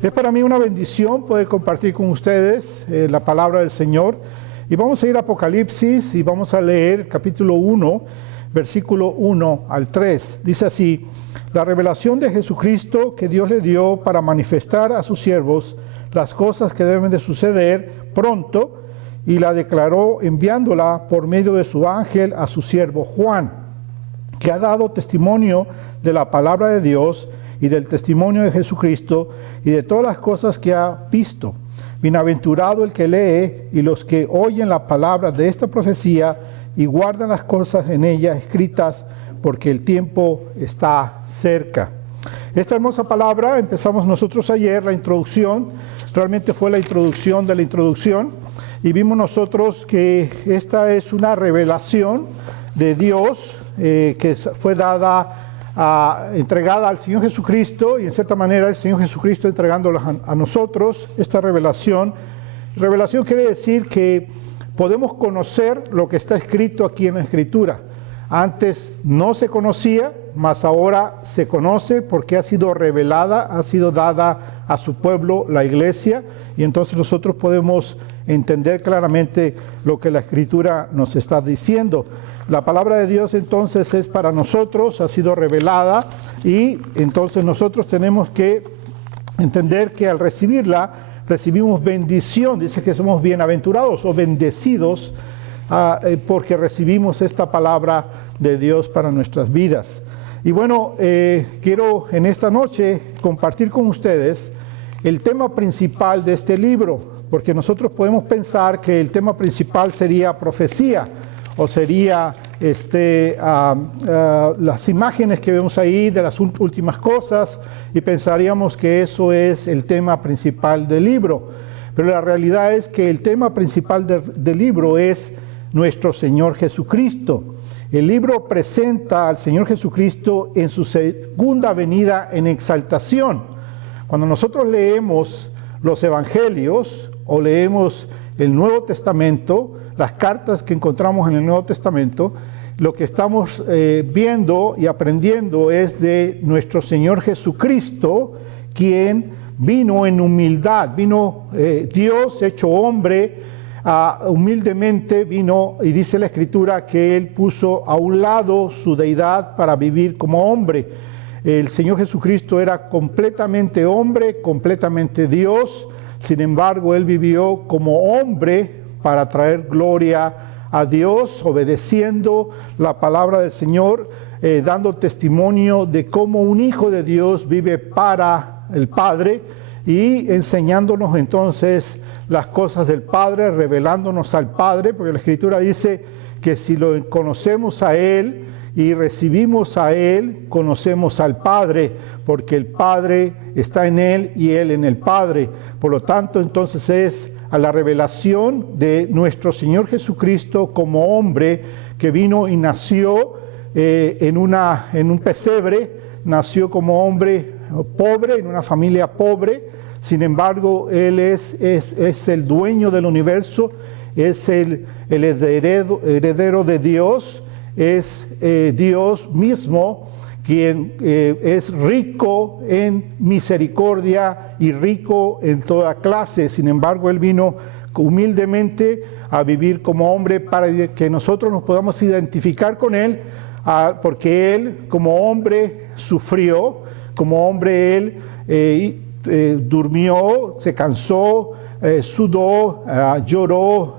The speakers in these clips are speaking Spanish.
Es para mí una bendición poder compartir con ustedes la palabra del Señor. Y vamos a ir a Apocalipsis y vamos a leer capítulo 1, versículo 1 al 3. Dice así: la revelación de Jesucristo que Dios le dio para manifestar a sus siervos las cosas que deben de suceder pronto, y la declaró enviándola por medio de su ángel a su siervo Juan, que ha dado testimonio de la palabra de Dios y del testimonio de Jesucristo y de todas las cosas que ha visto. Bienaventurado el que lee y los que oyen la palabra de esta profecía y guardan las cosas en ella escritas, porque el tiempo está cerca. Esta hermosa palabra empezamos nosotros ayer, la introducción, realmente fue la introducción de la introducción, y vimos nosotros que esta es una revelación de Dios que fue entregada al Señor Jesucristo, y en cierta manera el Señor Jesucristo entregándola a nosotros. Esta revelación quiere decir que podemos conocer lo que está escrito aquí en la Escritura. Antes no se conocía, mas ahora se conoce porque ha sido revelada, ha sido dada a su pueblo, la iglesia, y entonces nosotros podemos entender claramente lo que la Escritura nos está diciendo. La palabra de Dios entonces es para nosotros, ha sido revelada, y entonces nosotros tenemos que entender que al recibirla, recibimos bendición. Dice que somos bienaventurados o bendecidos porque recibimos esta palabra de Dios para nuestras vidas. Y bueno, quiero en esta noche compartir con ustedes el tema principal de este libro, porque nosotros podemos pensar que el tema principal sería profecía, o sería las imágenes que vemos ahí de las últimas cosas, y pensaríamos que eso es el tema principal del libro. Pero la realidad es que el tema principal del libro es nuestro Señor Jesucristo. El libro presenta al Señor Jesucristo en su segunda venida en exaltación. Cuando nosotros leemos los evangelios o leemos el Nuevo Testamento, las cartas que encontramos en el Nuevo Testamento, lo que estamos viendo y aprendiendo es de nuestro Señor Jesucristo, quien vino en humildad, vino Dios hecho hombre, humildemente vino, y dice la Escritura que Él puso a un lado su deidad para vivir como hombre. El Señor Jesucristo era completamente hombre, completamente Dios. Sin embargo, Él vivió como hombre para traer gloria a Dios, obedeciendo la palabra del Señor, dando testimonio de cómo un hijo de Dios vive para el Padre, y enseñándonos entonces las cosas del Padre, revelándonos al Padre, porque la Escritura dice que si lo conocemos a Él y recibimos a Él, conocemos al Padre, porque el Padre está en Él y Él en el Padre. Por lo tanto, entonces es a la revelación de nuestro Señor Jesucristo como hombre, que vino y nació en un pesebre, nació como hombre pobre, en una familia pobre. Sin embargo, Él es el dueño del universo, es el heredero de Dios, es Dios mismo, quien es rico en misericordia y rico en toda clase. Sin embargo, Él vino humildemente a vivir como hombre para que nosotros nos podamos identificar con Él, porque Él como hombre sufrió, como hombre Él durmió, se cansó, sudó, lloró,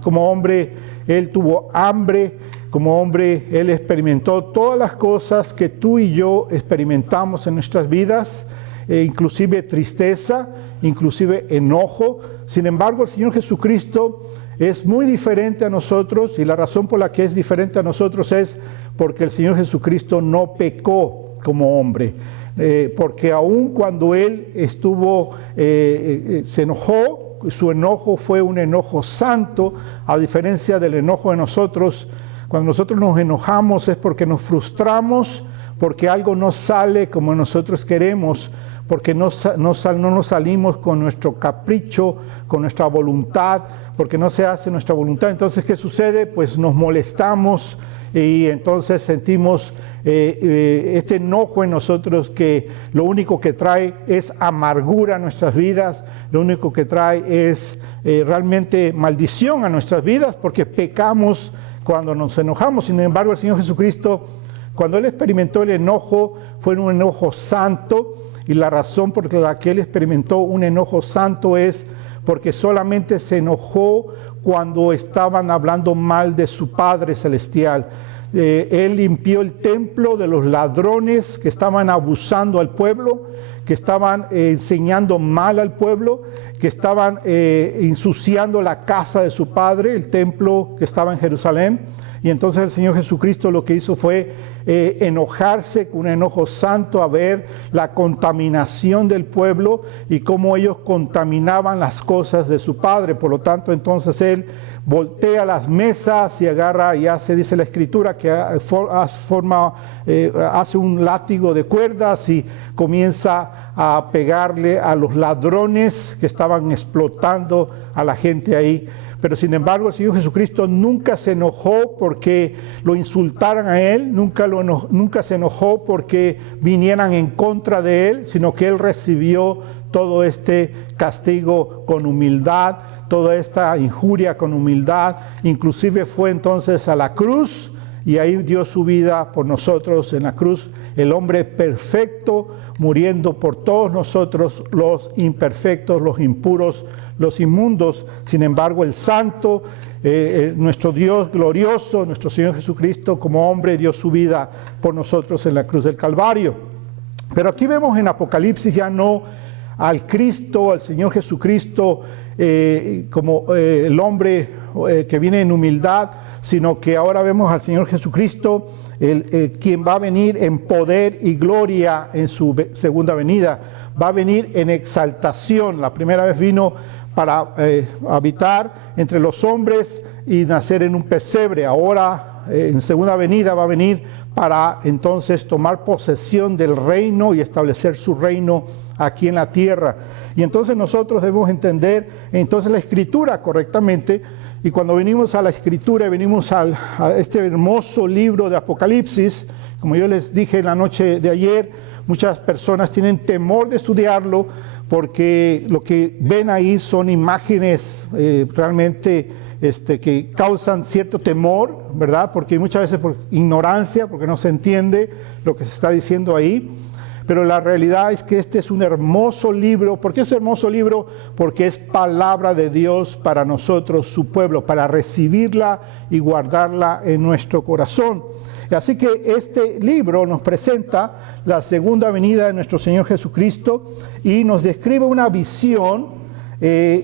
como hombre Él tuvo hambre, como hombre Él experimentó todas las cosas que tú y yo experimentamos en nuestras vidas, inclusive tristeza, inclusive enojo. Sin embargo, el Señor Jesucristo es muy diferente a nosotros, y la razón por la que es diferente a nosotros es porque el Señor Jesucristo no pecó como hombre. Porque aun cuando Él se enojó, su enojo fue un enojo santo, a diferencia del enojo de nosotros. Cuando nosotros nos enojamos es porque nos frustramos, porque algo no sale como nosotros queremos, porque no nos salimos con nuestro capricho, con nuestra voluntad, porque no se hace nuestra voluntad. Entonces, ¿qué sucede? Pues nos molestamos y entonces sentimos este enojo en nosotros que lo único que trae es amargura a nuestras vidas, lo único que trae es realmente maldición a nuestras vidas porque pecamos cuando nos enojamos. Sin embargo, el Señor Jesucristo, cuando Él experimentó el enojo, fue un enojo santo, y la razón por la que Él experimentó un enojo santo es porque solamente se enojó cuando estaban hablando mal de su Padre Celestial. Él limpió el templo de los ladrones que estaban abusando al pueblo, que estaban enseñando mal al pueblo, que estaban ensuciando la casa de su Padre, el templo que estaba en Jerusalén. Y entonces el Señor Jesucristo lo que hizo fue enojarse con un enojo santo a ver la contaminación del pueblo y cómo ellos contaminaban las cosas de su Padre. Por lo tanto, entonces Él voltea las mesas y agarra y hace, dice la Escritura, que hace un látigo de cuerdas y comienza a pegarle a los ladrones que estaban explotando a la gente ahí. Pero sin embargo, el Señor Jesucristo nunca se enojó porque lo insultaran a Él, nunca se enojó porque vinieran en contra de Él, sino que Él recibió todo este castigo con humildad, toda esta injuria con humildad. Inclusive fue entonces a la cruz y ahí dio su vida por nosotros en la cruz, el hombre perfecto muriendo por todos nosotros, los imperfectos, los impuros, los inmundos. Sin embargo, el santo, nuestro Dios glorioso, nuestro Señor Jesucristo, como hombre dio su vida por nosotros en la cruz del Calvario. Pero aquí vemos en Apocalipsis ya no al Cristo, al Señor Jesucristo, como el hombre que viene en humildad, sino que ahora vemos al Señor Jesucristo, quien va a venir en poder y gloria en su segunda venida. Va a venir en exaltación. La primera vez vino para habitar entre los hombres y nacer en un pesebre. Ahora, en segunda venida, va a venir para entonces tomar posesión del reino y establecer su reino aquí en la tierra. Y entonces nosotros debemos entender entonces la Escritura correctamente. Y cuando venimos a la Escritura, venimos a este hermoso libro de Apocalipsis, como yo les dije en la noche de ayer, muchas personas tienen temor de estudiarlo porque lo que ven ahí son imágenes realmente que causan cierto temor, ¿verdad? Porque muchas veces por ignorancia, porque no se entiende lo que se está diciendo ahí. Pero la realidad es que este es un hermoso libro. ¿Por qué es hermoso libro? Porque es palabra de Dios para nosotros, su pueblo, para recibirla y guardarla en nuestro corazón. Así que este libro nos presenta la segunda venida de nuestro Señor Jesucristo y nos describe una visión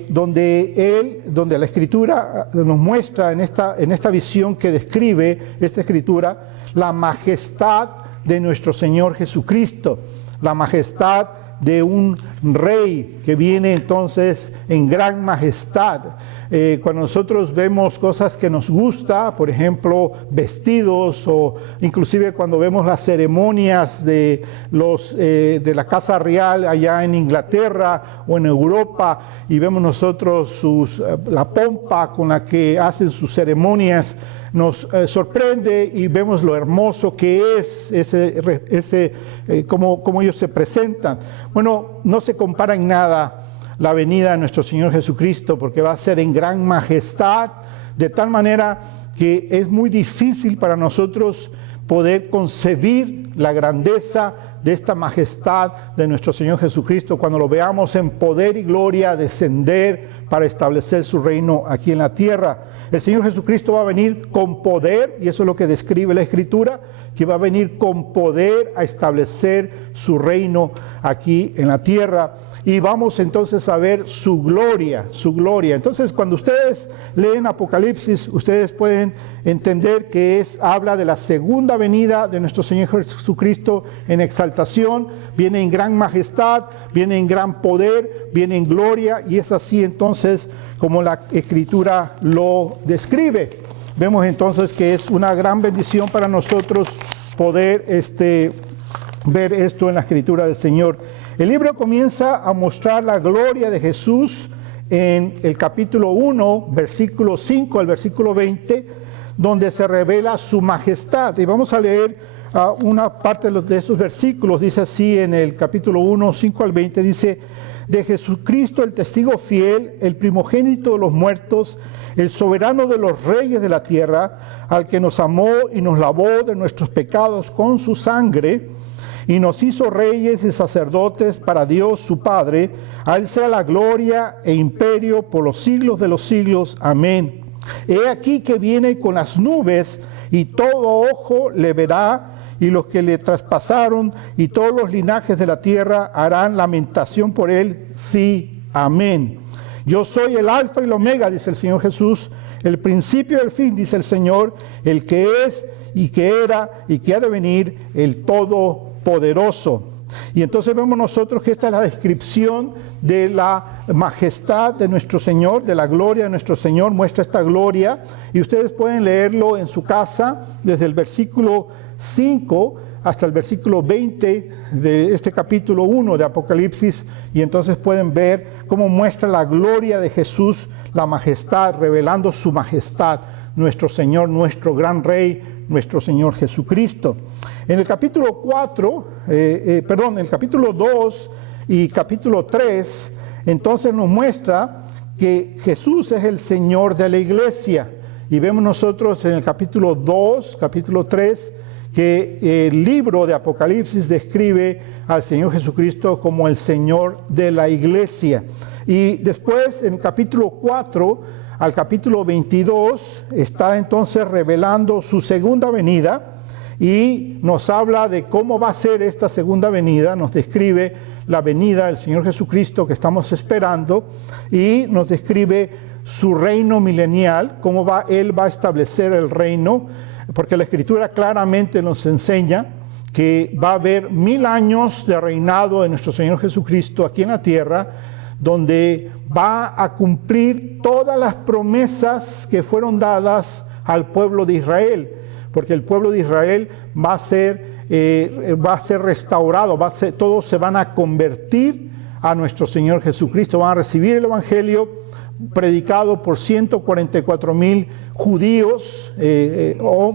donde la Escritura nos muestra en esta visión que describe esta Escritura la majestad de nuestro Señor Jesucristo, la majestad de un rey que viene entonces en gran majestad. Cuando nosotros vemos cosas que nos gusta, por ejemplo, vestidos, o inclusive cuando vemos las ceremonias de la Casa Real allá en Inglaterra o en Europa, y vemos nosotros la pompa con la que hacen sus ceremonias, nos sorprende y vemos lo hermoso que es cómo ellos se presentan. Bueno, no se compara en nada la venida de nuestro Señor Jesucristo, porque va a ser en gran majestad, de tal manera que es muy difícil para nosotros poder concebir la grandeza de esta majestad de nuestro Señor Jesucristo cuando lo veamos en poder y gloria descender para establecer su reino aquí en la tierra. El Señor Jesucristo va a venir con poder, y eso es lo que describe la Escritura, que va a venir con poder a establecer su reino aquí en la tierra. Y vamos entonces a ver su gloria, su gloria. Entonces, cuando ustedes leen Apocalipsis, ustedes pueden entender que habla de la segunda venida de nuestro Señor Jesucristo en exaltación, viene en gran majestad, viene en gran poder, viene en gloria, y es así entonces como la Escritura lo describe. Vemos entonces que es una gran bendición para nosotros poder ver esto en la Escritura del Señor. El libro comienza a mostrar la gloria de Jesús en el capítulo 1, versículo 5 al versículo 20. donde se revela su majestad. Y vamos a leer una parte de esos versículos. Dice así en el capítulo 1, 5 al 20, dice: de Jesucristo, el testigo fiel, el primogénito de los muertos, el soberano de los reyes de la tierra, al que nos amó y nos lavó de nuestros pecados con su sangre, y nos hizo reyes y sacerdotes para Dios su Padre. A él sea la gloria e imperio por los siglos de los siglos. Amén. He aquí que viene con las nubes, y todo ojo le verá, y los que le traspasaron y todos los linajes de la tierra harán lamentación por él. Sí, amén. Yo soy el alfa y el omega, dice el Señor Jesús, el principio y el fin, dice el Señor, el que es y que era y que ha de venir, el Todopoderoso. Y entonces vemos nosotros que esta es la descripción de la majestad de nuestro Señor, de la gloria de nuestro Señor. Muestra esta gloria y ustedes pueden leerlo en su casa desde el versículo 5 hasta el versículo 20 de este capítulo 1 de Apocalipsis, y entonces pueden ver cómo muestra la gloria de Jesús, la majestad, revelando su majestad, nuestro Señor, nuestro gran Rey, nuestro Señor Jesucristo. En el capítulo 2 y capítulo 3, entonces nos muestra que Jesús es el Señor de la iglesia, y vemos nosotros en el capítulo 2, capítulo 3, que el libro de Apocalipsis describe al Señor Jesucristo como el Señor de la iglesia. Y después, en el capítulo 4 al capítulo 22, está entonces revelando su segunda venida y nos habla de cómo va a ser esta segunda venida. Nos describe la venida del Señor Jesucristo que estamos esperando y nos describe su reino milenial, cómo Él va a establecer el reino, porque la Escritura claramente nos enseña que va a haber 1000 años de reinado de nuestro Señor Jesucristo aquí en la tierra, donde va a cumplir todas las promesas que fueron dadas al pueblo de Israel, porque el pueblo de Israel va a ser restaurado, todos se van a convertir a nuestro Señor Jesucristo, van a recibir el Evangelio predicado por 144,000 judíos,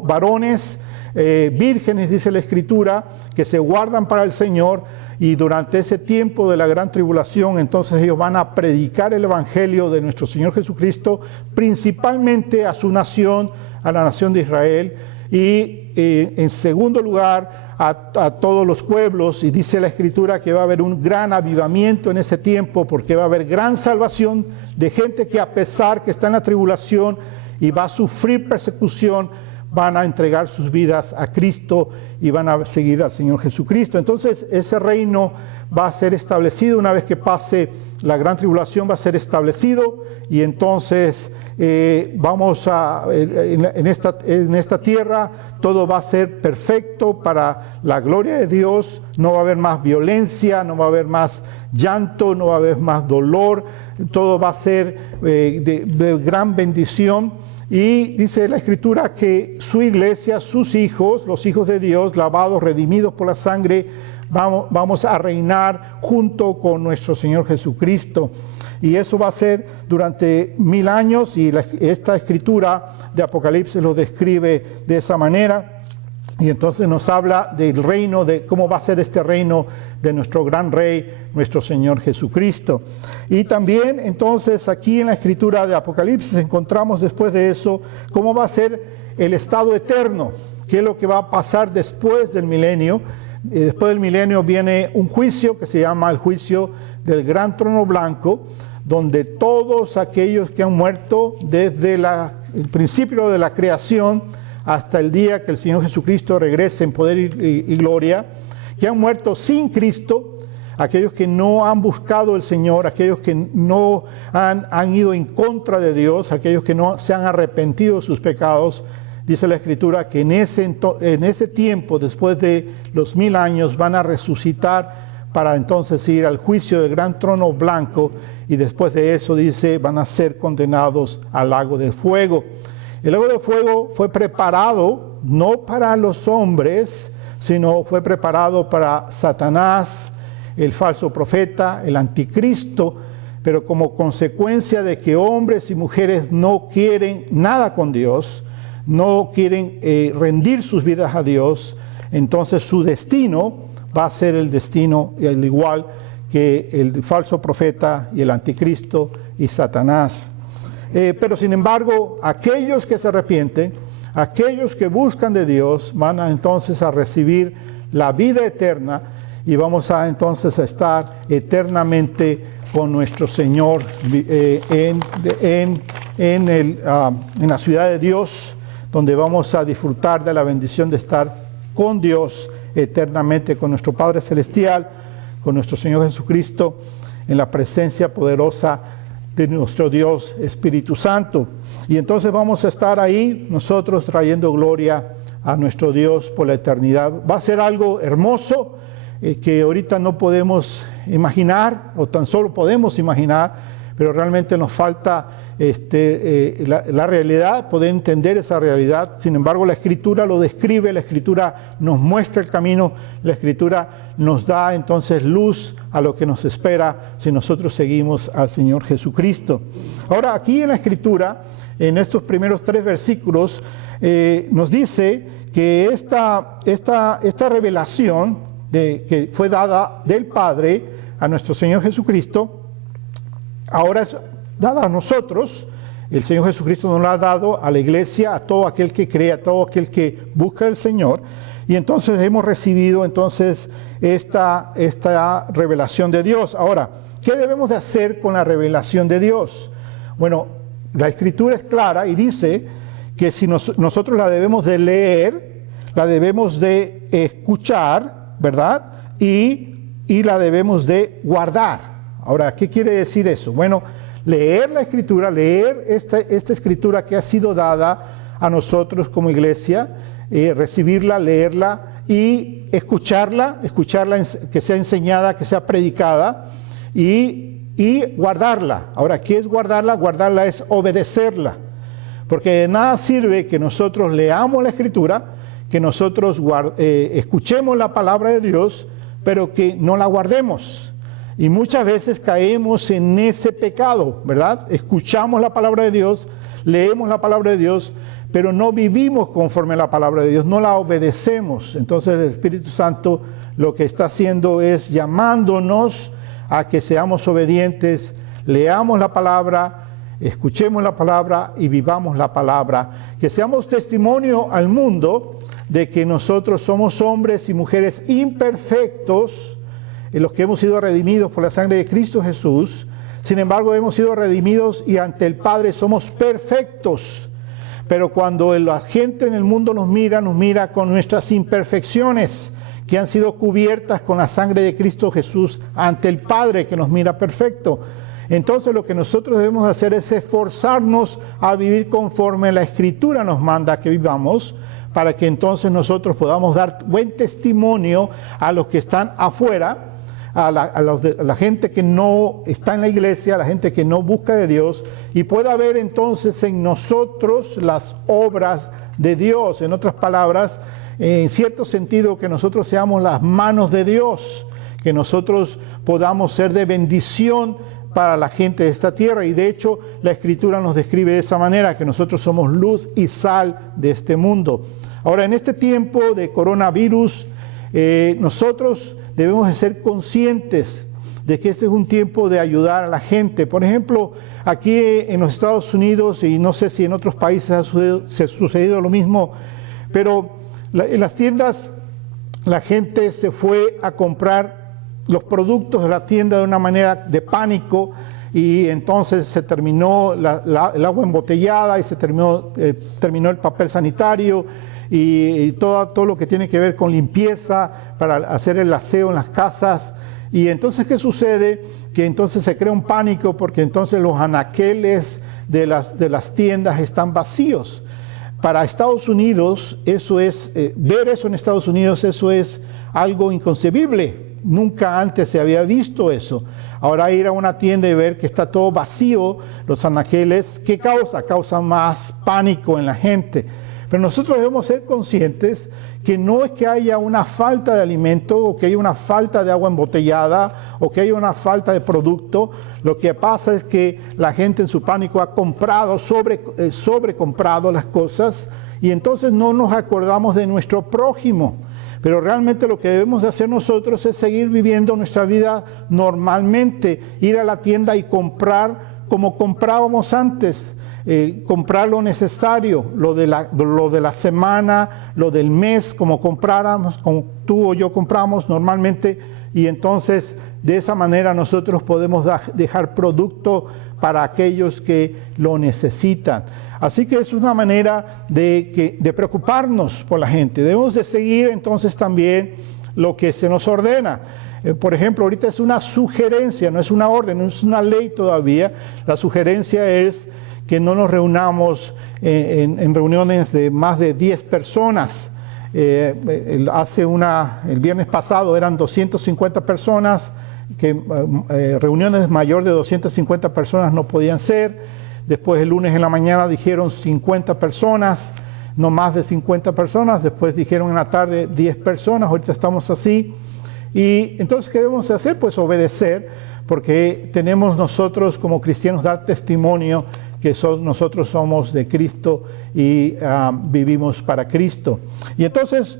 varones, vírgenes, dice la Escritura, que se guardan para el Señor, y durante ese tiempo de la gran tribulación, entonces ellos van a predicar el Evangelio de nuestro Señor Jesucristo, principalmente a su nación, a la nación de Israel, y en segundo lugar a todos los pueblos. Y dice la Escritura que va a haber un gran avivamiento en ese tiempo, porque va a haber gran salvación de gente que, a pesar que está en la tribulación y va a sufrir persecución, van a entregar sus vidas a Cristo y van a seguir al Señor Jesucristo. Entonces ese reino va a ser establecido una vez que pase la gran tribulación, va a ser establecido, y entonces en esta tierra todo va a ser perfecto para la gloria de Dios. No va a haber más violencia, no va a haber más llanto, no va a haber más dolor, todo va a ser de gran bendición. Y dice la Escritura que su iglesia, sus hijos, los hijos de Dios, lavados, redimidos por la sangre, vamos a reinar junto con nuestro Señor Jesucristo. Y eso va a ser durante 1000 años, y esta Escritura de Apocalipsis lo describe de esa manera. Y entonces nos habla del reino, de cómo va a ser este reino de nuestro gran Rey, nuestro Señor Jesucristo. Y también entonces aquí en la Escritura de Apocalipsis encontramos después de eso cómo va a ser el estado eterno, qué es lo que va a pasar después del milenio. Después del milenio viene un juicio que se llama el juicio del gran trono blanco, donde todos aquellos que han muerto desde el principio de la creación hasta el día que el Señor Jesucristo regrese en poder y gloria, que han muerto sin Cristo, aquellos que no han buscado el Señor, aquellos que no han ido en contra de Dios, aquellos que no se han arrepentido de sus pecados. Dice la Escritura que en ese tiempo, después de los 1000 años, van a resucitar para entonces ir al juicio del gran trono blanco, y después de eso, dice, van a ser condenados al lago de fuego. El lago de fuego fue preparado no para los hombres, sino fue preparado para Satanás, el falso profeta, el anticristo, pero como consecuencia de que hombres y mujeres no quieren nada con Dios, no quieren rendir sus vidas a Dios, entonces su destino va a ser el destino al igual que el falso profeta y el anticristo y Satanás. Pero sin embargo, aquellos que se arrepienten, aquellos que buscan de Dios, van entonces a recibir la vida eterna y vamos a entonces a estar eternamente con nuestro Señor en la ciudad de Dios, donde vamos a disfrutar de la bendición de estar con Dios eternamente, con nuestro Padre Celestial, con nuestro Señor Jesucristo, en la presencia poderosa de nuestro Dios Espíritu Santo. Y entonces vamos a estar ahí nosotros trayendo gloria a nuestro Dios por la eternidad. Va a ser algo hermoso que ahorita no podemos imaginar, o tan solo podemos imaginar, pero realmente nos falta la realidad, poder entender esa realidad. Sin embargo, la Escritura lo describe, la Escritura nos muestra el camino, la Escritura nos da entonces luz a lo que nos espera si nosotros seguimos al Señor Jesucristo. Ahora, aquí en la Escritura, en estos primeros 3 versículos, nos dice que esta revelación que fue dada del Padre a nuestro Señor Jesucristo, ahora es dada a nosotros. El Señor Jesucristo nos la ha dado a la iglesia, a todo aquel que cree, a todo aquel que busca al Señor. Y entonces hemos recibido entonces esta revelación de Dios. Ahora, ¿qué debemos de hacer con la revelación de Dios? Bueno, la Escritura es clara y dice que si nosotros la debemos de leer, la debemos de escuchar, ¿verdad? Y la debemos de guardar. Ahora, ¿qué quiere decir eso? Bueno, leer la Escritura, leer esta Escritura que ha sido dada a nosotros como iglesia, recibirla, leerla y escucharla, que sea enseñada, que sea predicada y guardarla. Ahora, ¿qué es guardarla? Guardarla es obedecerla, porque de nada sirve que nosotros leamos la Escritura, que nosotros escuchemos la palabra de Dios, pero que no la guardemos. Y muchas veces caemos en ese pecado, ¿verdad? Escuchamos la palabra de Dios, leemos la palabra de Dios, pero no vivimos conforme a la palabra de Dios, no la obedecemos. Entonces el Espíritu Santo lo que está haciendo es llamándonos a que seamos obedientes, leamos la palabra, escuchemos la palabra y vivamos la palabra. Que seamos testimonio al mundo de que nosotros somos hombres y mujeres imperfectos, en los que hemos sido redimidos por la sangre de Cristo Jesús. Sin embargo, hemos sido redimidos y ante el Padre somos perfectos. Pero cuando la gente en el mundo nos mira con nuestras imperfecciones que han sido cubiertas con la sangre de Cristo Jesús ante el Padre que nos mira perfecto. Entonces lo que nosotros debemos hacer es esforzarnos a vivir conforme la Escritura nos manda que vivamos, para que entonces nosotros podamos dar buen testimonio a los que están afuera, a la gente que no está en la iglesia, a la gente que no busca de Dios, y pueda ver entonces en nosotros las obras de Dios. En otras palabras, en cierto sentido, que nosotros seamos las manos de Dios, que nosotros podamos ser de bendición para la gente de esta tierra. Y de hecho la Escritura nos describe de esa manera, que nosotros somos luz y sal de este mundo. Ahora, en este tiempo de coronavirus, nosotros debemos de ser conscientes de que este es un tiempo de ayudar a la gente. Por ejemplo, aquí en los Estados Unidos, y no sé si en otros países ha sucedido lo mismo, pero en las tiendas la gente se fue a comprar los productos de la tienda de una manera de pánico, y entonces se terminó el agua embotellada y se terminó el papel sanitario y todo lo que tiene que ver con limpieza para hacer el aseo en las casas. Y entonces, ¿qué sucede? Que entonces se crea un pánico, porque entonces los anaqueles de las tiendas están vacíos. Para Estados Unidos, eso es, ver eso en Estados Unidos, eso es algo inconcebible. Nunca antes se había visto eso. Ahora ir a una tienda y ver que está todo vacío, los anaqueles, ¿qué causa? Causa más pánico en la gente. Pero nosotros debemos ser conscientes que no es que haya una falta de alimento o que haya una falta de agua embotellada o que haya una falta de producto. Lo que pasa es que la gente en su pánico ha comprado, sobrecomprado las cosas y entonces no nos acordamos de nuestro prójimo. Pero realmente lo que debemos de hacer nosotros es seguir viviendo nuestra vida normalmente, ir a la tienda y comprar como comprábamos antes. Comprar lo necesario, lo de la semana, lo del mes, como compráramos, como tú o yo compramos normalmente, y entonces de esa manera nosotros podemos dejar producto para aquellos que lo necesitan. Así que es una manera de preocuparnos por la gente. Debemos de seguir entonces también lo que se nos ordena. Por ejemplo, ahorita es una sugerencia, no es una orden, no es una ley todavía. La sugerencia es que no nos reunamos en reuniones de más de 10 personas. El viernes pasado eran 250 personas, reuniones mayor de 250 personas no podían ser. Después el lunes en la mañana dijeron 50 personas, no más de 50 personas. Después dijeron en la tarde 10 personas, ahorita estamos así. Y entonces, ¿qué debemos hacer? Pues obedecer, porque tenemos nosotros como cristianos dar testimonio que nosotros somos de Cristo y vivimos para Cristo. Y entonces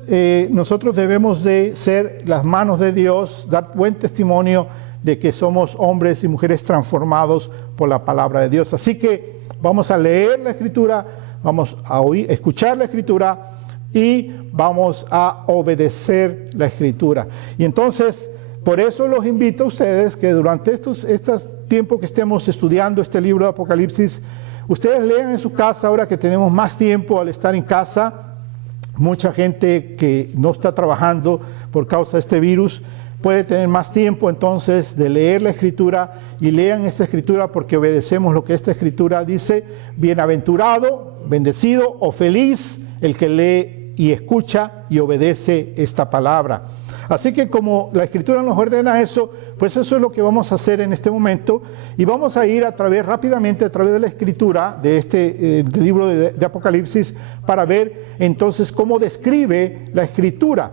nosotros debemos de ser las manos de Dios, dar buen testimonio de que somos hombres y mujeres transformados por la palabra de Dios. Así que vamos a leer la Escritura, vamos a escuchar la Escritura y vamos a obedecer la Escritura. Y entonces, por eso los invito a ustedes que durante estos tiempo que estemos estudiando este libro de Apocalipsis, ustedes lean en su casa ahora que tenemos más tiempo al estar en casa. Mucha gente que no está trabajando por causa de este virus puede tener más tiempo entonces de leer la Escritura, y lean esta Escritura porque obedecemos lo que esta Escritura dice. Bienaventurado, bendecido o feliz el que lee y escucha y obedece esta palabra. Así que como la Escritura nos ordena eso, pues eso es lo que vamos a hacer en este momento, y vamos a ir rápidamente a través de la Escritura de este libro de Apocalipsis para ver entonces cómo describe la Escritura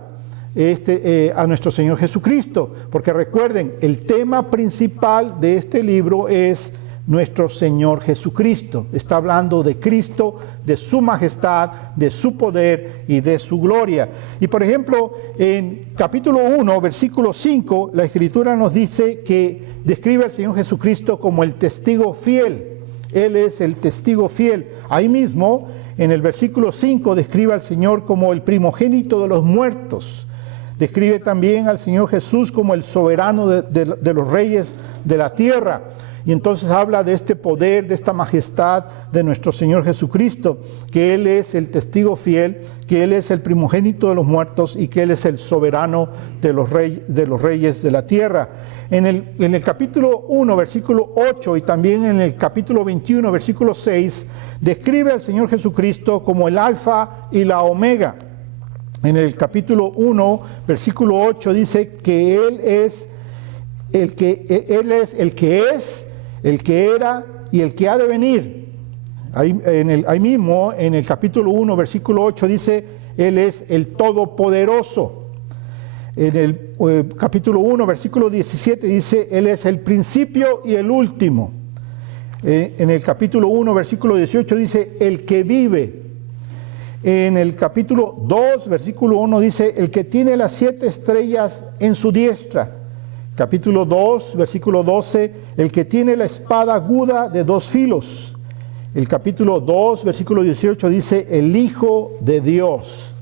a nuestro Señor Jesucristo, porque recuerden, el tema principal de este libro es nuestro Señor Jesucristo. Está hablando de Cristo, de su majestad, de su poder y de su gloria. Y por ejemplo, en capítulo 1, versículo 5, la Escritura nos dice que describe al Señor Jesucristo como el testigo fiel. Él es el testigo fiel. Ahí mismo, en el versículo 5, describe al Señor como el primogénito de los muertos. Describe también al Señor Jesús como el soberano de los reyes de la tierra. Y entonces habla de este poder, de esta majestad de nuestro Señor Jesucristo, que Él es el testigo fiel, que Él es el primogénito de los muertos y que Él es el soberano de los reyes de la tierra. En el capítulo 1, versículo 8 y también en el capítulo 21, versículo 6, describe al Señor Jesucristo como el alfa y la omega. En el capítulo 1, versículo 8 dice que Él es el que es, el que era y el que ha de venir. Ahí mismo, en el capítulo 1, versículo 8 dice, Él es el Todopoderoso. En el capítulo 1, versículo 17 dice, Él es el principio y el último. En el capítulo 1, versículo 18 dice, el que vive. En el capítulo 2, versículo 1 dice, el que tiene las 7 estrellas en su diestra. Capítulo 2, versículo 12, el que tiene la espada aguda de 2 filos. El capítulo 2, versículo 18 dice, el Hijo de Dios.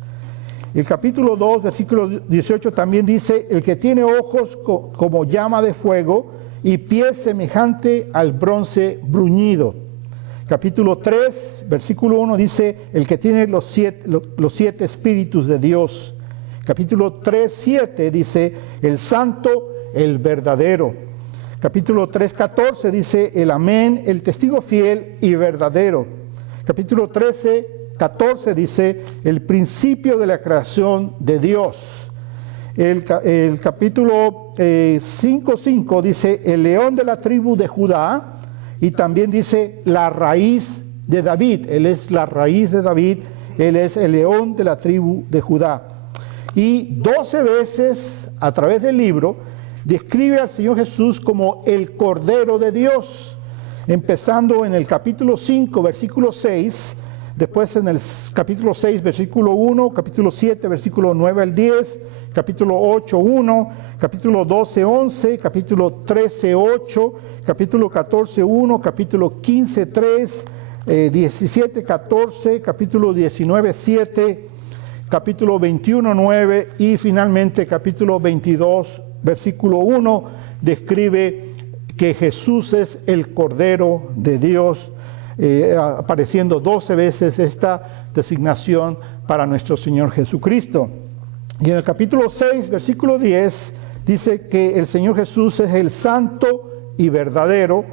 El capítulo 2, versículo 18 también dice, el que tiene ojos como llama de fuego y pies semejante al bronce bruñido. Capítulo 3, versículo 1 dice, el que tiene los 7 espíritus de Dios. Capítulo 3, 7 dice, el santo, el verdadero. Capítulo 3, 14 dice, el amén, el testigo fiel y verdadero. Capítulo 13, 14 dice, el principio de la creación de Dios. El capítulo 5, 5 dice, el león de la tribu de Judá. Y también dice la raíz de David. Él es la raíz de David Él es el león de la tribu de Judá. Y 12 veces a través del libro describe al Señor Jesús como el Cordero de Dios, empezando en el capítulo 5, versículo 6, después en el capítulo 6, versículo 1, capítulo 7, versículo 9 al 10, capítulo 8, 1, capítulo 12, 11, capítulo 13, 8, capítulo 14, 1, capítulo 15, 3, 17, 14, capítulo 19, 7, capítulo 21, 9 y finalmente capítulo 22, versículo 1, describe que Jesús es el Cordero de Dios, apareciendo 12 veces esta designación para nuestro Señor Jesucristo. Y en el capítulo 6, versículo 10, dice que el Señor Jesús es el santo y verdadero.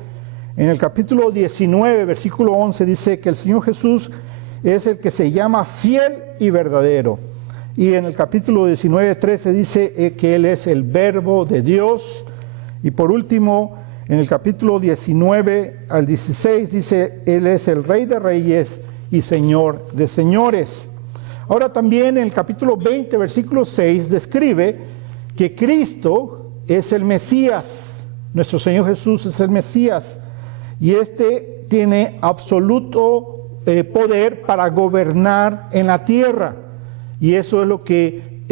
En el capítulo 19, versículo 11, dice que el Señor Jesús es el que se llama fiel y verdadero. Y en el capítulo 19, 13 dice que Él es el Verbo de Dios. Y por último, en el capítulo 19 al 16 dice, Él es el Rey de Reyes y Señor de Señores. Ahora también en el capítulo 20, versículo 6, describe que Cristo es el Mesías. Nuestro Señor Jesús es el Mesías. Y este tiene absoluto poder para gobernar en la tierra. Y eso es lo que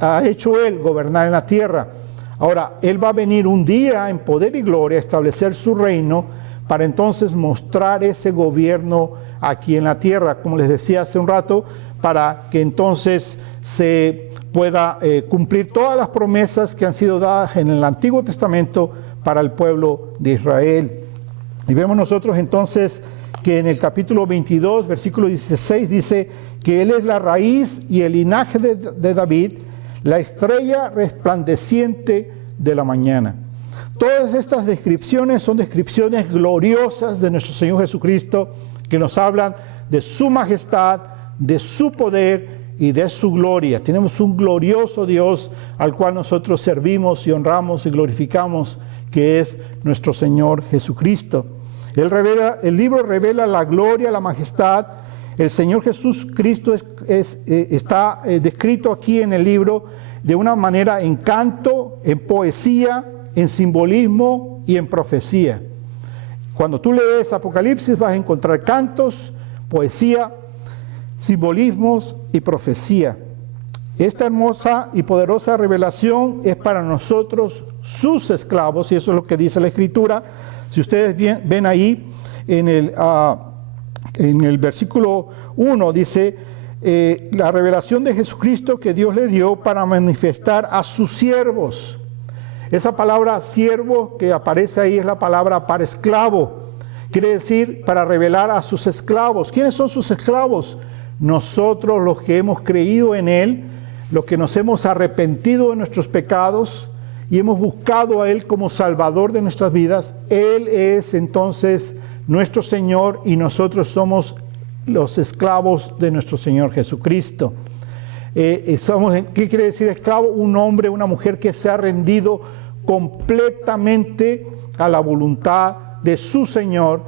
ha hecho Él, gobernar en la tierra. Ahora, Él va a venir un día en poder y gloria a establecer su reino para entonces mostrar ese gobierno aquí en la tierra, como les decía hace un rato, para que entonces se pueda cumplir todas las promesas que han sido dadas en el Antiguo Testamento para el pueblo de Israel. Y vemos nosotros entonces que en el capítulo 22, versículo 16, dice que Él es la raíz y el linaje de David, la estrella resplandeciente de la mañana. Todas estas descripciones son descripciones gloriosas de nuestro Señor Jesucristo, que nos hablan de su majestad, de su poder y de su gloria. Tenemos un glorioso Dios al cual nosotros servimos y honramos y glorificamos, que es nuestro Señor Jesucristo. El libro revela la gloria, la majestad. El Señor Jesucristo está descrito aquí en el libro de una manera en canto, en poesía, en simbolismo y en profecía. Cuando tú lees Apocalipsis vas a encontrar cantos, poesía, simbolismos y profecía. Esta hermosa y poderosa revelación es para nosotros sus esclavos, y eso es lo que dice la Escritura. Si ustedes ven ahí en el versículo 1 dice, la revelación de Jesucristo que Dios le dio para manifestar a sus siervos. Esa palabra siervo que aparece ahí es la palabra para esclavo. Quiere decir para revelar a sus esclavos. ¿Quiénes son sus esclavos? Nosotros, los que hemos creído en Él, los que nos hemos arrepentido de nuestros pecados y hemos buscado a Él como Salvador de nuestras vidas. Él es entonces nuestro Señor y nosotros somos los esclavos de nuestro Señor Jesucristo. ¿Qué quiere decir esclavo? Un hombre, una mujer que se ha rendido completamente a la voluntad de su Señor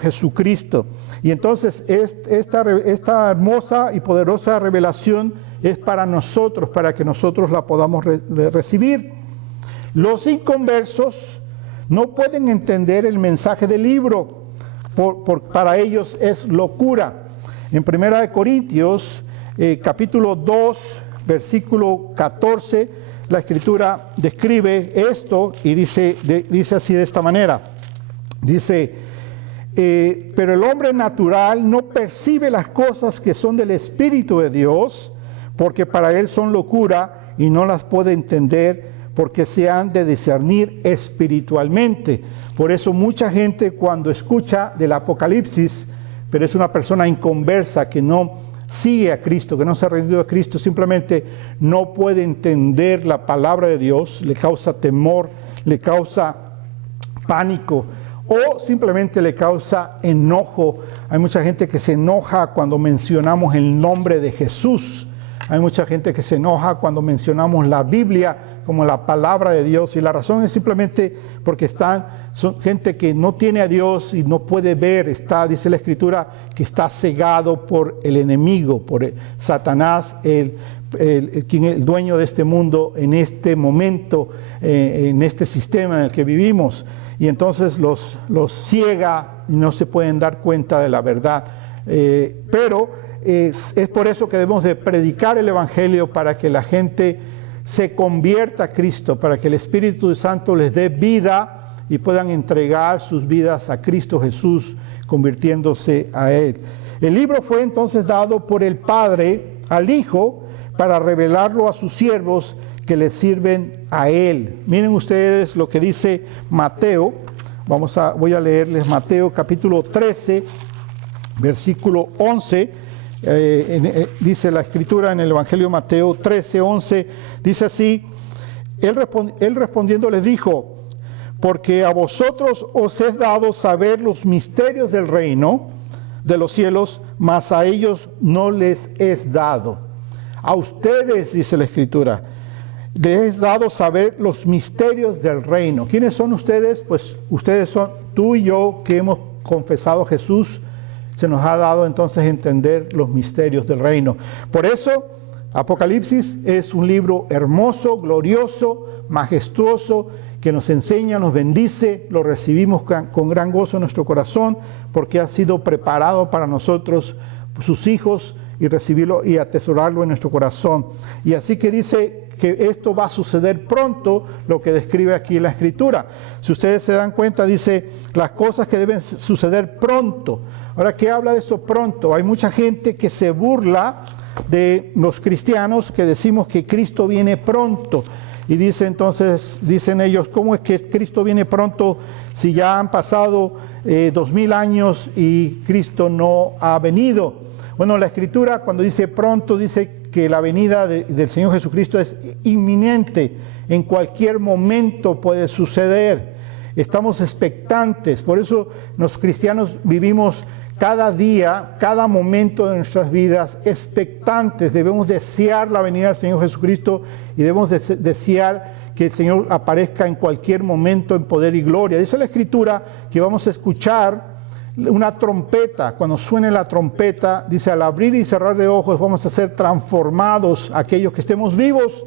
Jesucristo. Y entonces esta hermosa y poderosa revelación es para nosotros, para que nosotros la podamos recibir. Los inconversos no pueden entender el mensaje del libro, para ellos es locura. En 1 Corintios, capítulo 2, versículo 14, la Escritura describe esto y dice así de esta manera. Dice, pero el hombre natural no percibe las cosas que son del Espíritu de Dios, porque para él son locura y no las puede entender, porque se han de discernir espiritualmente. Por eso mucha gente cuando escucha del Apocalipsis, pero es una persona inconversa que no sigue a Cristo, que no se ha rendido a Cristo, simplemente no puede entender la palabra de Dios, le causa temor, le causa pánico o simplemente le causa enojo. Hay mucha gente que se enoja cuando mencionamos el nombre de Jesús. Hay mucha gente que se enoja cuando mencionamos la Biblia como la palabra de Dios. Y la razón es simplemente porque son gente que no tiene a Dios y no puede ver. Dice la Escritura, que está cegado por el enemigo, por Satanás, el dueño de este mundo en este momento, en este sistema en el que vivimos. Y entonces los ciega y no se pueden dar cuenta de la verdad. Pero es por eso que debemos de predicar el Evangelio, para que la gente se convierta a Cristo, para que el Espíritu Santo les dé vida y puedan entregar sus vidas a Cristo Jesús, convirtiéndose a Él. El libro fue entonces dado por el Padre al Hijo para revelarlo a sus siervos que le sirven a Él. Miren ustedes lo que dice Mateo. Voy a leerles Mateo capítulo 13, versículo 11. Dice la Escritura en el Evangelio de Mateo 13, 11, dice así: él respondiendo les dijo: porque a vosotros os es dado saber los misterios del reino de los cielos, mas a ellos no les es dado. A ustedes, dice la Escritura, les es dado saber los misterios del reino. ¿Quiénes son ustedes? Pues ustedes son tú y yo, que hemos confesado a Jesús. Se nos ha dado entonces entender los misterios del reino. Por eso, Apocalipsis es un libro hermoso, glorioso, majestuoso, que nos enseña, nos bendice, lo recibimos con gran gozo en nuestro corazón, porque ha sido preparado para nosotros, sus hijos, y recibirlo y atesorarlo en nuestro corazón. Y así que dice que esto va a suceder pronto, lo que describe aquí la Escritura. Si ustedes se dan cuenta, dice las cosas que deben suceder pronto. Ahora, ¿qué habla de eso pronto? Hay mucha gente que se burla de los cristianos que decimos que Cristo viene pronto. Y dicen ellos, ¿cómo es que Cristo viene pronto si ya han pasado 2000 años y Cristo no ha venido? Bueno, la Escritura cuando dice pronto, dice que la venida del Señor Jesucristo es inminente. En cualquier momento puede suceder. Estamos expectantes. Por eso los cristianos vivimos cada día, cada momento de nuestras vidas expectantes. Debemos desear la venida del Señor Jesucristo y debemos desear que el Señor aparezca en cualquier momento en poder y gloria. Dice la Escritura que vamos a escuchar una trompeta. Cuando suene la trompeta, dice, al abrir y cerrar de ojos vamos a ser transformados, aquellos que estemos vivos,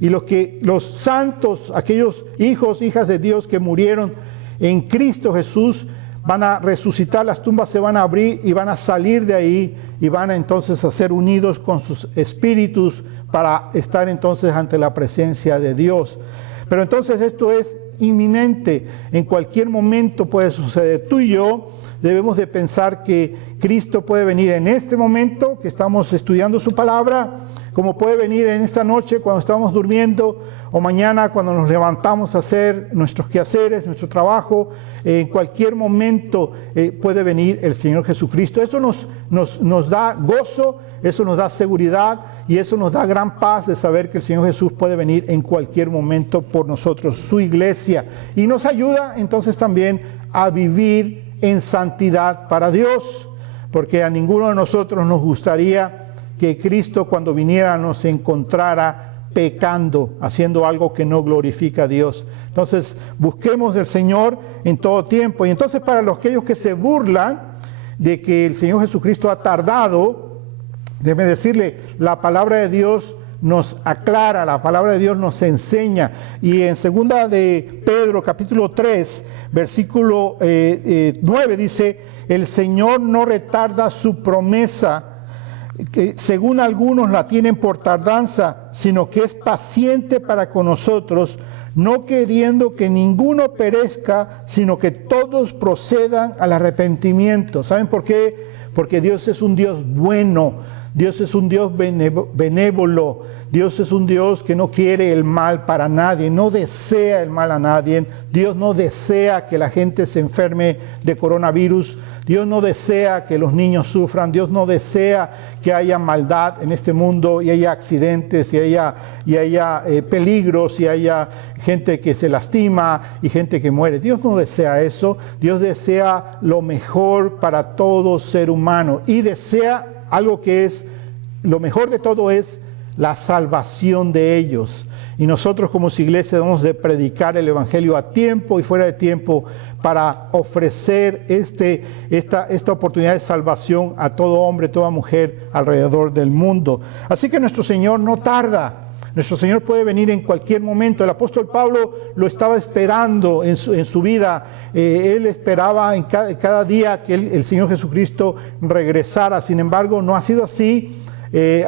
y los santos, aquellos hijos, hijas de Dios que murieron en Cristo Jesús, van a resucitar, las tumbas se van a abrir y van a salir de ahí y van a entonces a ser unidos con sus espíritus para estar entonces ante la presencia de Dios. Pero entonces esto es inminente, en cualquier momento puede suceder. Tú y yo debemos de pensar que Cristo puede venir en este momento que estamos estudiando su palabra, como puede venir en esta noche cuando estamos durmiendo, o mañana cuando nos levantamos a hacer nuestros quehaceres, nuestro trabajo. En cualquier momento puede venir el Señor Jesucristo. Eso nos da gozo, eso nos da seguridad y eso nos da gran paz de saber que el Señor Jesús puede venir en cualquier momento por nosotros, su iglesia. Y nos ayuda entonces también a vivir en santidad para Dios, porque a ninguno de nosotros nos gustaría que Cristo cuando viniera nos encontrara pecando, haciendo algo que no glorifica a Dios. Entonces, busquemos del Señor en todo tiempo. Y entonces, para aquellos que se burlan de que el Señor Jesucristo ha tardado, déjeme decirle, la palabra de Dios nos aclara, la palabra de Dios nos enseña. Y en segunda de Pedro, capítulo 3, versículo 9, dice, el Señor no retarda su promesa, que según algunos la tienen por tardanza, sino que es paciente para con nosotros, no queriendo que ninguno perezca, sino que todos procedan al arrepentimiento. ¿Saben por qué? Porque Dios es un Dios bueno, Dios es un Dios benévolo, Dios es un Dios que no quiere el mal para nadie, no desea el mal a nadie. Dios no desea que la gente se enferme de coronavirus, Dios no desea que los niños sufran, Dios no desea que haya maldad en este mundo y haya accidentes y haya peligros y haya gente que se lastima y gente que muere. Dios no desea eso. Dios desea lo mejor para todo ser humano y desea algo que es lo mejor de todo, es la salvación de ellos. Y nosotros como iglesia debemos de predicar el Evangelio a tiempo y fuera de tiempo para ofrecer esta oportunidad de salvación a todo hombre, toda mujer alrededor del mundo. Así que nuestro Señor no tarda. Nuestro Señor puede venir en cualquier momento. El apóstol Pablo lo estaba esperando en su vida. Él esperaba en cada día que el Señor Jesucristo regresara. Sin embargo, no ha sido así.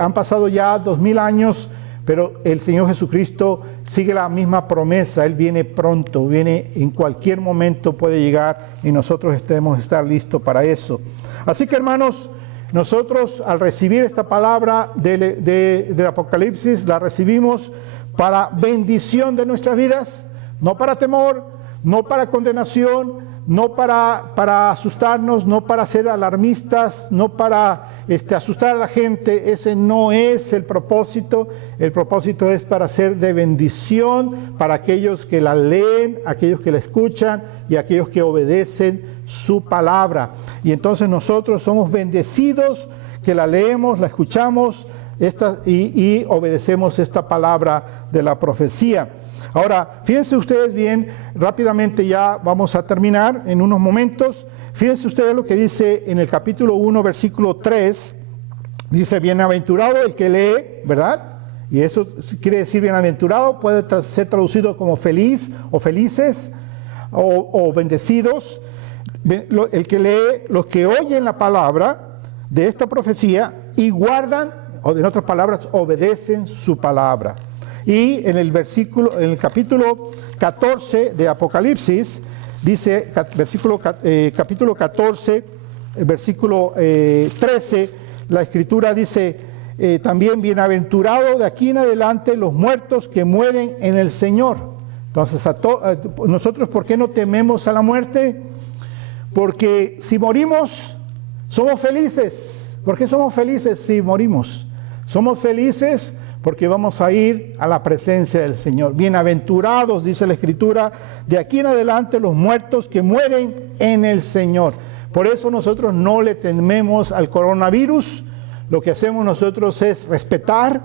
Han pasado ya 2000 años, pero el Señor Jesucristo sigue la misma promesa. Él viene pronto, viene en cualquier momento, puede llegar y nosotros debemos estar listos para eso. Así que, hermanos, nosotros al recibir esta palabra del Apocalipsis, la recibimos para bendición de nuestras vidas, no para temor, no para condenación, no para asustarnos, no para ser alarmistas, no para asustar a la gente. Ese no es el propósito. El propósito es para ser de bendición para aquellos que la leen, aquellos que la escuchan y aquellos que obedecen su palabra. Y entonces nosotros somos bendecidos que la leemos, la escuchamos y obedecemos esta palabra de la profecía. Ahora, fíjense ustedes bien, rápidamente ya vamos a terminar en unos momentos. Fíjense ustedes lo que dice en el capítulo 1, versículo 3. Dice, bienaventurado el que lee, ¿verdad? Y eso quiere decir bienaventurado, puede ser traducido como feliz o felices o bendecidos. El que lee, los que oyen la palabra de esta profecía y guardan, o en otras palabras, obedecen su palabra. Y en el capítulo 14 de Apocalipsis, dice, capítulo 14, versículo 13, la Escritura dice, también bienaventurado de aquí en adelante los muertos que mueren en el Señor. Entonces, nosotros, ¿por qué no tememos a la muerte? Porque si morimos, somos felices. ¿Por qué somos felices si morimos? Somos felices porque vamos a ir a la presencia del Señor. Bienaventurados, dice la Escritura, de aquí en adelante los muertos que mueren en el Señor. Por eso nosotros no le tememos al coronavirus. Lo que hacemos nosotros es respetar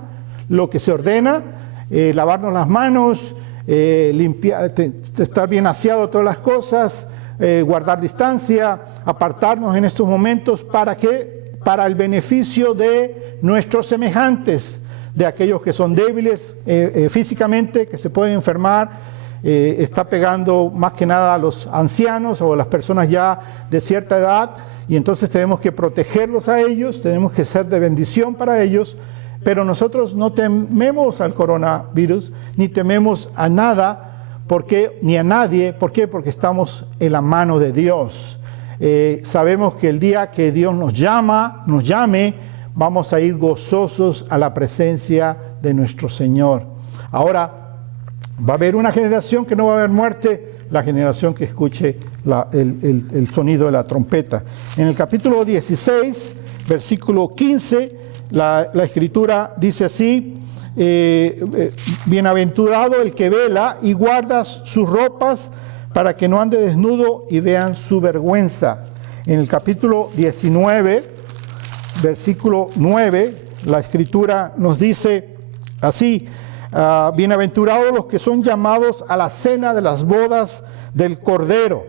lo que se ordena, lavarnos las manos, limpiar, estar bien aseado todas las cosas, guardar distancia, apartarnos en estos momentos. ¿Para qué? Para el beneficio de nuestros semejantes, de aquellos que son débiles físicamente, que se pueden enfermar. Está pegando más que nada a los ancianos o a las personas ya de cierta edad, y entonces tenemos que protegerlos a ellos, tenemos que ser de bendición para ellos, pero nosotros no tememos al coronavirus, ni tememos a nada, ni a nadie. ¿Por qué? Porque estamos en la mano de Dios. Sabemos que el día que Dios nos llame, vamos a ir gozosos a la presencia de nuestro Señor. Ahora, va a haber una generación que no va a haber muerte, la generación que escuche el sonido de la trompeta. En el capítulo 16, versículo 15, la Escritura dice así, bienaventurado el que vela y guarda sus ropas para que no ande desnudo y vean su vergüenza. En el capítulo 19, versículo 9, la Escritura nos dice así, bienaventurados los que son llamados a la cena de las bodas del Cordero.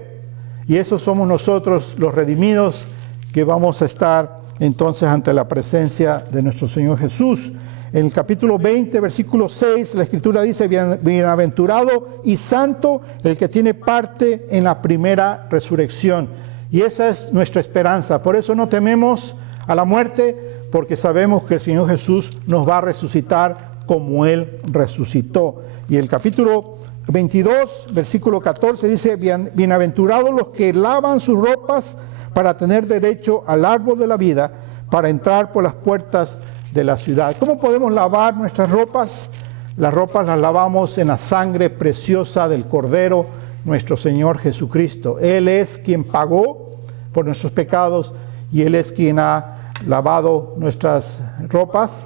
Y esos somos nosotros, los redimidos, que vamos a estar entonces ante la presencia de nuestro Señor Jesús. En el capítulo 20, versículo 6, la Escritura dice, bienaventurado y santo el que tiene parte en la primera resurrección. Y esa es nuestra esperanza. Por eso no tememos a la muerte, porque sabemos que el Señor Jesús nos va a resucitar como Él resucitó. Y el capítulo 22, versículo 14 dice, bienaventurados los que lavan sus ropas para tener derecho al árbol de la vida, para entrar por las puertas de la ciudad. ¿Cómo podemos lavar nuestras ropas? Las ropas las lavamos en la sangre preciosa del Cordero, nuestro Señor Jesucristo. Él es quien pagó por nuestros pecados y Él es quien ha lavado nuestras ropas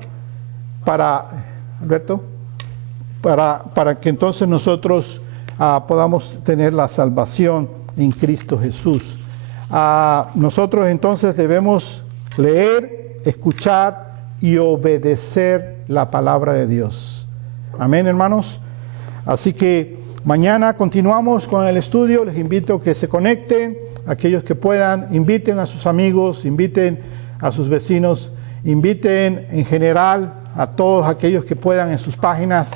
para que entonces nosotros podamos tener la salvación en Cristo Jesús. Nosotros entonces debemos leer, escuchar y obedecer la palabra de Dios. Amén, hermanos. Así que mañana continuamos con el estudio. Les invito a que se conecten, aquellos que puedan, inviten a sus amigos, inviten a sus vecinos, inviten en general a todos aquellos que puedan en sus páginas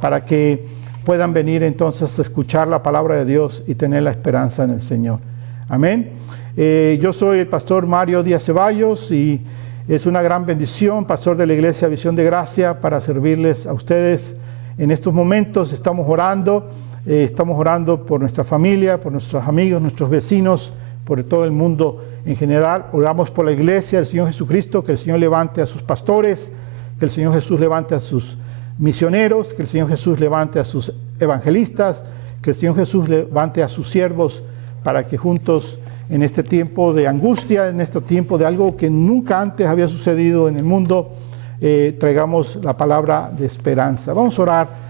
para que puedan venir entonces a escuchar la palabra de Dios y tener la esperanza en el Señor. Amén. Yo soy el pastor Mario Díaz Ceballos y es una gran bendición, pastor de la Iglesia Visión de Gracia, para servirles a ustedes en estos momentos. Estamos orando por nuestra familia, por nuestros amigos, nuestros vecinos, por todo el mundo en general. Oramos por la Iglesia del Señor Jesucristo, que el Señor levante a sus pastores, que el Señor Jesús levante a sus misioneros, que el Señor Jesús levante a sus evangelistas, que el Señor Jesús levante a sus siervos, para que juntos en este tiempo de angustia, en este tiempo de algo que nunca antes había sucedido en el mundo, traigamos la palabra de esperanza. Vamos a orar.